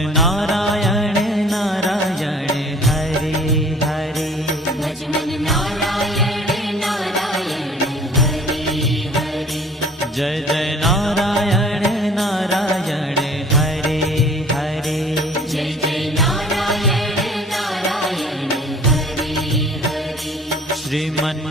नारायण नारायण हरे हरे। भज मन नारायण नारायण हरे हरे। जय जय नारायण नारायण हरे हरे। जय जय नारायण नारायण हरे हरे। श्रीमन